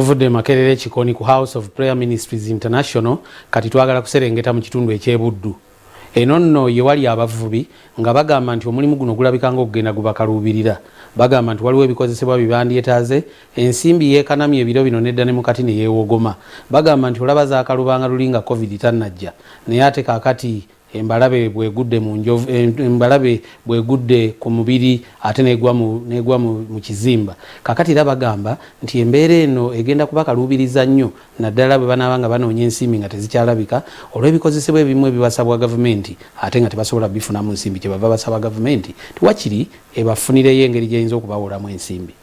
Tuvudde Makerere Chikoni ku House of Prayer Ministries International kati twagala kuserengeta mu kitundu ekyebuddu. Eno nno ye wali abavubi nga bagamba nti omulimu guno gulabika ng'okugenda gubakalubirira. Bagamba nti waliwo ebikozesebwa bibandyetaaze, ensimbi yeekanamye ebiro bino nedda ne mukati ne yeewogoma. Bagamba nti olaba zaakalubanga lulinga COVID tannajja. Naye ate kaakati embalabe bwegudde mu njovu, embalabe bwegudde ku mubiri ate negwa mu kizimba. Kakati era bagamba nti embeera eno egenda kubakalubiriza nnyo naddala bwe banaabanga banoonya ensimbi nga tezikyalabika olw'ebikozesebwa ebimu ebibasabwa gavumenti ate nga tebasobola bifunamu nsimbi kye bava basaba gavumenti tiwakiri ebafunireyo engeri gy'eyinza okubawolamu ensimbi.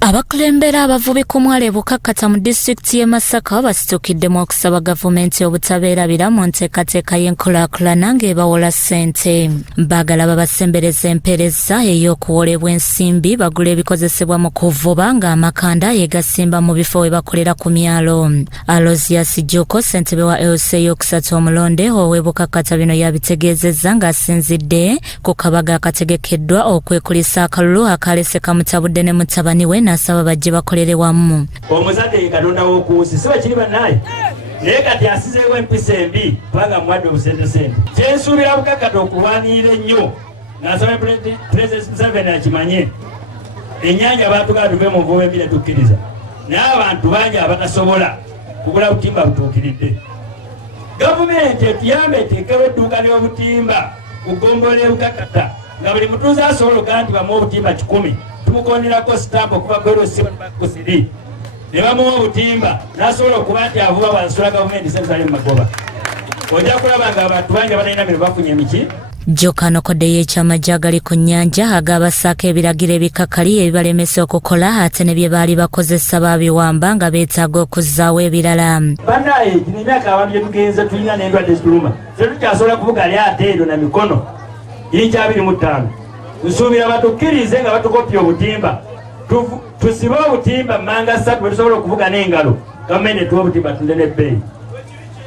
Abakulembera abavubi ku mwalo e Bukakata mu disitulikiti y'e Masaka basitukiddemu okusaba gavumenti obutabeerabira mu nteekateeka y'enkulaakulana ng'ebawola ssente. Baagala babasembereza empeereza ey'okuwolebwa ensimbi bagula ebikozesebwa mu kuvuba ng'amakanda yegasimba mu bifo we bakolera ku myalo. Alozias Joko ssentebe wa LC y'okusatu omulonde ow'e Bukakata bino yabitegeezezza ng'asinzidde ku kabaga akategekeddwa okwekulisa akalulu akalese kamutabudde ne mutabani we n'asaba bajje bakolere wamu. Omuzadde ye Katonda w'okuusi si bakiri bannaye naye kati asizeewo empisa embi panga mwadde obusente. Kyensuubira Bukakata okulwanirira ennyo n'asaba Pulezidenti Museveni akimanye ennyanja baatugaa tuve mu nvuba embi ne tukkiriza naye abantu bangi abatasobola kugula butimba butuukiridde. Gavumenti etuyambe eteekewo edduuka ly'obutimba ku ggombolola e Bukakata nga buli mutuuze asobola okugaa nti bamuwa obutimba 10 tumukonderako sitampa okuva kwero siba bakusiri ne bamuwa obutimba n'asobola okuba nti avuba bwansula gavumenti sentale mu magoba. Ojja kulaba nga abantu bangi abalina bino bafunye emiki. Joka anokoddeyo ekyamagye agali ku nnyanja agabasaako ebiragiro ebikakali ebibalemesa okukola ate ne bye baali bakozesa baabiwamba nga beetaaga okuzzaawo ebirala. Bannaye gino emyaka abantu gye tugenze tulina n'endwadde zituluma tetukyasobola kuvuga ate eno na mikono 25. Nsuubira batukkirize nga batukopya obutimba tusibe obutimba mmanga 3 bwe tusobola okuvuga n'engalo gavumenti etuwa obutimba tunde n'ebbeeyi.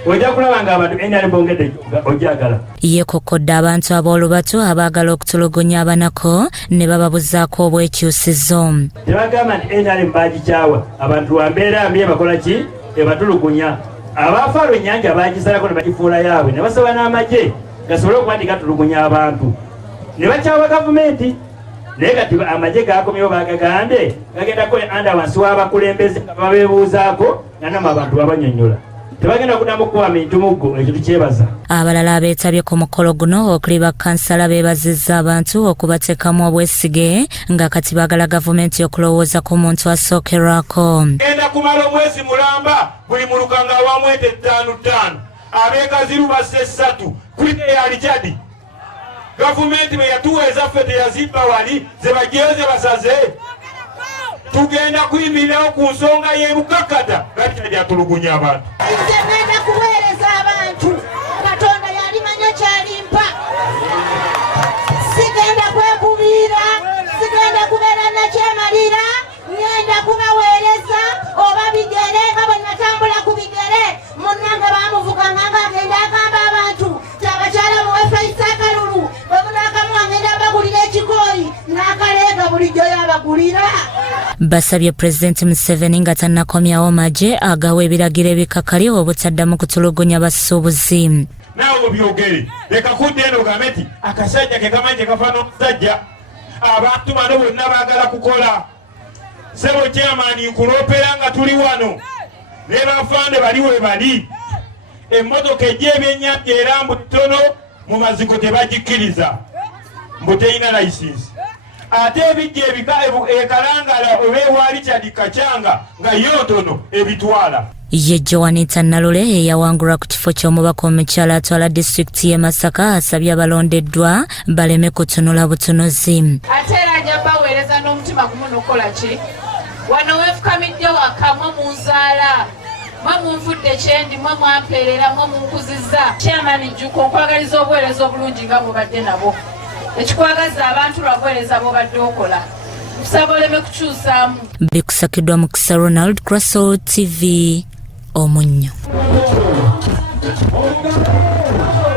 Ojja kulaba nga abantu enyali bongedde ojagala. Yeekokkodde abantu ab'olubatu abaagala okutulugunya abanako ne bababuzaako obwekyusizo. Tebagamba nti enyali mbagikyawa abantu wambeera mbi bakola ki ebatulugunya. Abaafaalwa ennyanja baagisalako ne bagifuula yaabwe ne basaba n'amagye gasobole okuba nti gatulugunya abantu. Ne bakyawa gavumenti naye kati amagye gakomyewo bagagande gagendako anda wansi w'abakulembeze nga babeebuuzaako nga nama abantu babanyonnyola. Tebagenda kuddamu kuwa mintu muggo ekyo tukyebaza. Abalala abeetabye ku mukolo guno okuli bakkansala beebazizza abantu okubateekamu obwesige nga kati baagala gavumenti okulowooza ku muntu asookerwako. Genda kumala omwezi mulamba buli muluka nga wamwete 5 abeekaziru basse 3 kuliko eyali Chadi. Gavumenti bwe yatuweeza ffe teyazibba wali ze bajeyo ze basaze. Tugenda kuyimirirawo ku nsonga y'e Bukakata gati kyali atulugunya abantu. Ngenda kuweereza abantu Katonda yalimanya kyalimpa. Sigenda kwekubiira, sigenda kubeera nakyemalira, ngenda kubaweereza oba bigere nga bwe natambula ku bigere munnange baamuvuganga ng'agenda agamba abantu abakyala muwefayisa akalulu bwe munaakamuwa ngenda bagulira ekikooyi n'akaleega bulijjo yabagulira. Basabye Pulezidenti Museveni nga tannakomyawo magye agawa ebiragiro ebikakali obutaddamu kutulugunya basuubuzi. Naawe byogere leka kudda eno ogambe nti akasajja ke kamanyi kafaana omusajja abantu bano bonna baagala kukola. Sebo chairman nkuloopera nga tuli wano ne bafande bali we bali emmotoka ejja ebyennyanja era mbu ttono mu maziko tebagikkiriza mbu teyina layisinsi. Ate ebijja ekalangala oba ewaali Chadi Kachanga nga yo ntono ebitwala. Ye Joanita Nalule eyawangulwa ku kifo ky'omubaka omukyala atwala disitulikiti y'e Masaka asabye abalondeddwa baleme kutunula butunuzi. Ate era ajja baweereza n'omutima gumu n'okukola ki wano weefukamidde wakamwe mu nzaala mwe munfudde kyendi mwe mwampeerera mwe munkuzizza. Chairman Jjuko nkwagaliza obuweereza obulungi nga bw'obadde nabo. Ekikwagaza abantu lwabuweereza bw'obadde okola kusaba oleme kukyusaamu. Bikusakiddwa mu Kisa Ronald, Grassroots TV, Omunnyo.